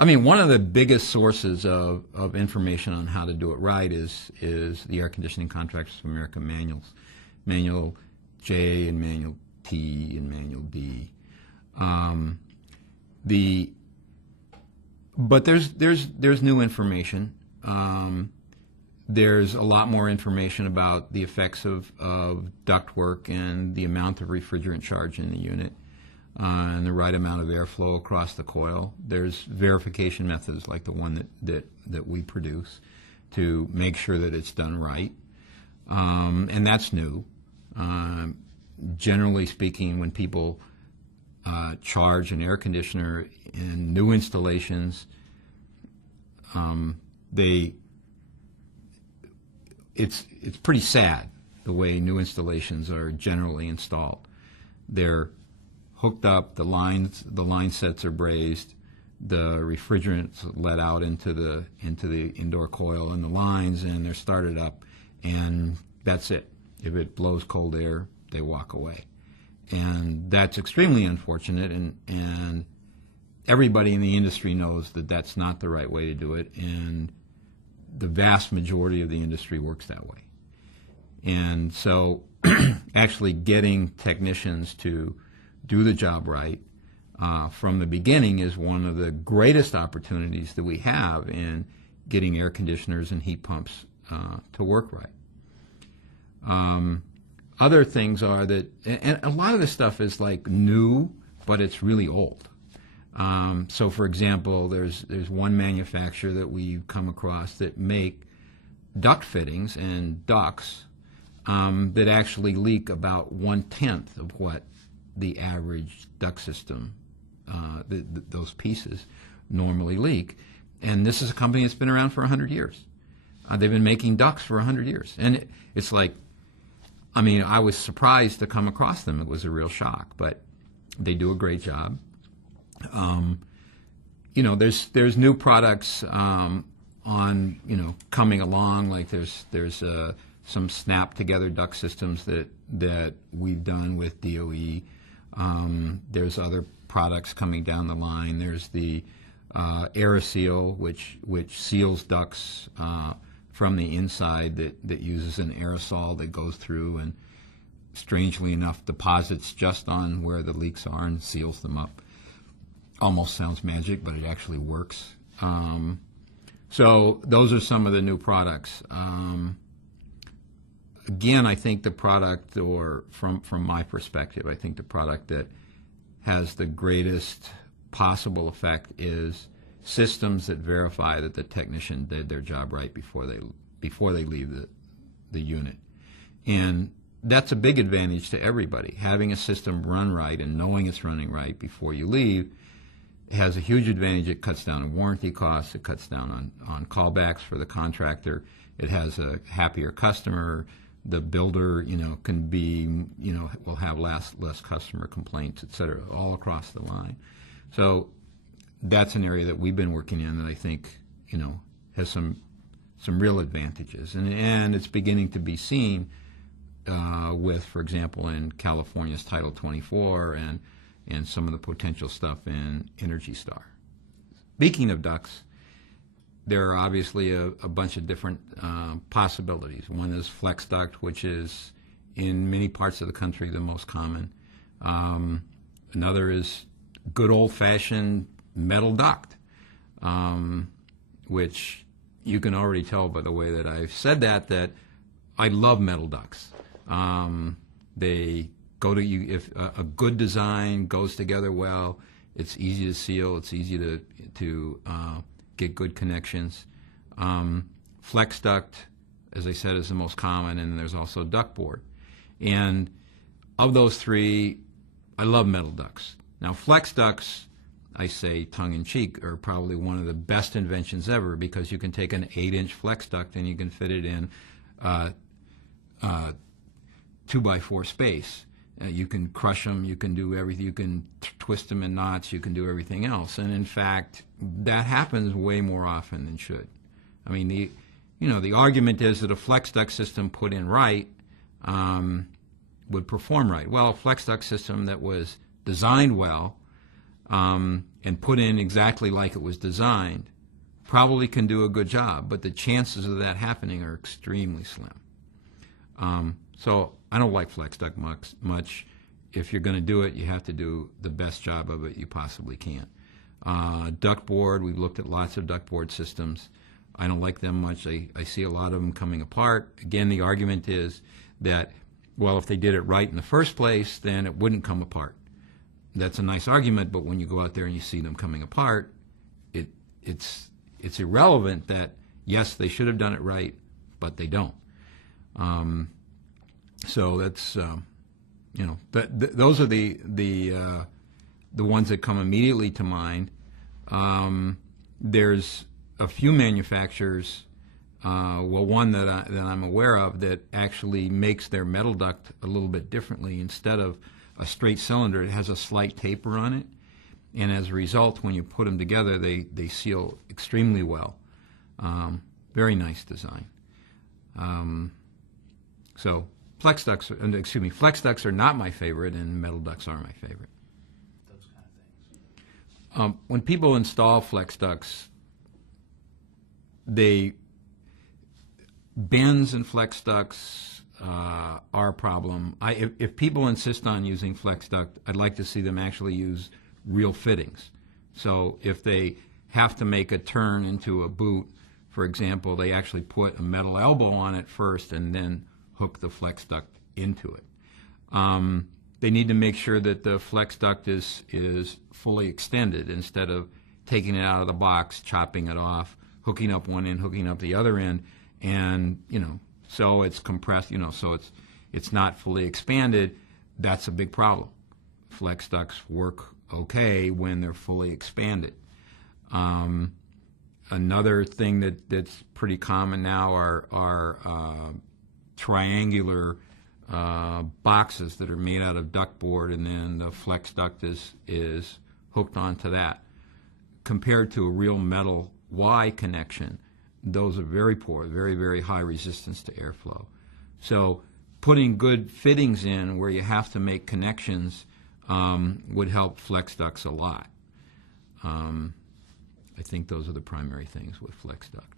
I mean, one of the biggest sources of information on how to do it right is the Air Conditioning Contractors of America manuals, Manual J and Manual T and Manual D. But there's new information. There's a lot more information about the effects of ductwork and the amount of refrigerant charge in the unit, and the right amount of airflow across the coil. There's verification methods like the one that we produce to make sure that it's done right, and that's new. Generally speaking, when people charge an air conditioner in new installations, it's pretty sad the way new installations are generally installed. They're hooked up, the line sets are brazed, the refrigerant's let out into the indoor coil and the lines, and they're started up, and that's it. If it blows cold air, they walk away. And that's extremely unfortunate, and everybody in the industry knows that that's not the right way to do it, and the vast majority of the industry works that way. And so actually getting technicians to do the job right from the beginning is one of the greatest opportunities that we have in getting air conditioners and heat pumps to work right. Other things are that, and a lot of this stuff is like new, but it's really old. So, for example, there's one manufacturer that we've come across that make duct fittings and ducts that actually leak about 1/10 of what the average duct system, those pieces, normally leak. And this is a company that's been around for 100 years. They've been making ducts for 100 years. And it's like, I mean, I was surprised to come across them. It was a real shock, but they do a great job. You know, there's new products on, you know, coming along. Like there's some snap together duct systems that we've done with DOE. There's other products coming down the line. There's the AeroSeal, which seals ducts from the inside, that uses an aerosol that goes through and, strangely enough, deposits just on where the leaks are and seals them up. Almost sounds magic, but it actually works. So those are some of the new products. Again, I think the product, or from my perspective, I think the product that has the greatest possible effect is systems that verify that the technician did their job right before they leave the unit. And that's a big advantage to everybody. Having a system run right and knowing it's running right before you leave has a huge advantage. It cuts down on warranty costs. It cuts down on callbacks for the contractor. It has a happier customer. The builder, you know, can be, you know, will have less customer complaints, et cetera, all across the line. So that's an area that we've been working in that I think, you know, has some real advantages. And it's beginning to be seen with, for example, in California's Title 24 and some of the potential stuff in Energy Star. Speaking of ducts, there are obviously a bunch of different possibilities. One is flex duct, which is in many parts of the country the most common. Another is good old-fashioned metal duct, which you can already tell by the way that I've said that I love metal ducts. They go to you if a good design goes together well. It's easy to seal. It's easy to get good connections. Flex duct, as I said, is the most common, and there's also duct board. And of those three, I love metal ducts. Now, flex ducts, I say tongue-in-cheek, are probably one of the best inventions ever, because you can take an 8-inch flex duct and you can fit it in 2x4 space. You can crush them, you can do everything, you can twist them in knots, you can do everything else. And in fact, that happens way more often than should. I mean, the argument is that a flex duct system put in right would perform right. Well, a flex duct system that was designed well and put in exactly like it was designed, probably can do a good job, but the chances of that happening are extremely slim. So I don't like flex duct much. If you're going to do it, you have to do the best job of it you possibly can. Duct board, we've looked at lots of duct board systems. I don't like them much. I see a lot of them coming apart. Again, the argument is that, well, if they did it right in the first place, then it wouldn't come apart. That's a nice argument, but when you go out there and you see them coming apart, it's irrelevant that, yes, they should have done it right, but they don't. So that's, those are the ones that come immediately to mind. There's a few manufacturers, one that I'm aware of that actually makes their metal duct a little bit differently. Instead of a straight cylinder, it has a slight taper on it, and as a result, when you put them together, they seal extremely well. Very nice design. So flex ducts are not my favorite, and metal ducts are my favorite. Those kind of things. When people install flex ducts, bends in flex ducts are a problem. If people insist on using flex duct, I'd like to see them actually use real fittings. So if they have to make a turn into a boot, for example, they actually put a metal elbow on it first and then hook the flex duct into it. They need to make sure that the flex duct is fully extended instead of taking it out of the box, chopping it off, hooking up one end, hooking up the other end, and so it's compressed, so it's not fully expanded. That's a big problem. Flex ducts work okay when they're fully expanded. Another thing that's pretty common now are triangular boxes that are made out of duct board, and then the flex duct is hooked onto that. Compared to a real metal Y connection, those are very poor, very, very high resistance to airflow. So putting good fittings in where you have to make connections would help flex ducts a lot. I think those are the primary things with flex duct.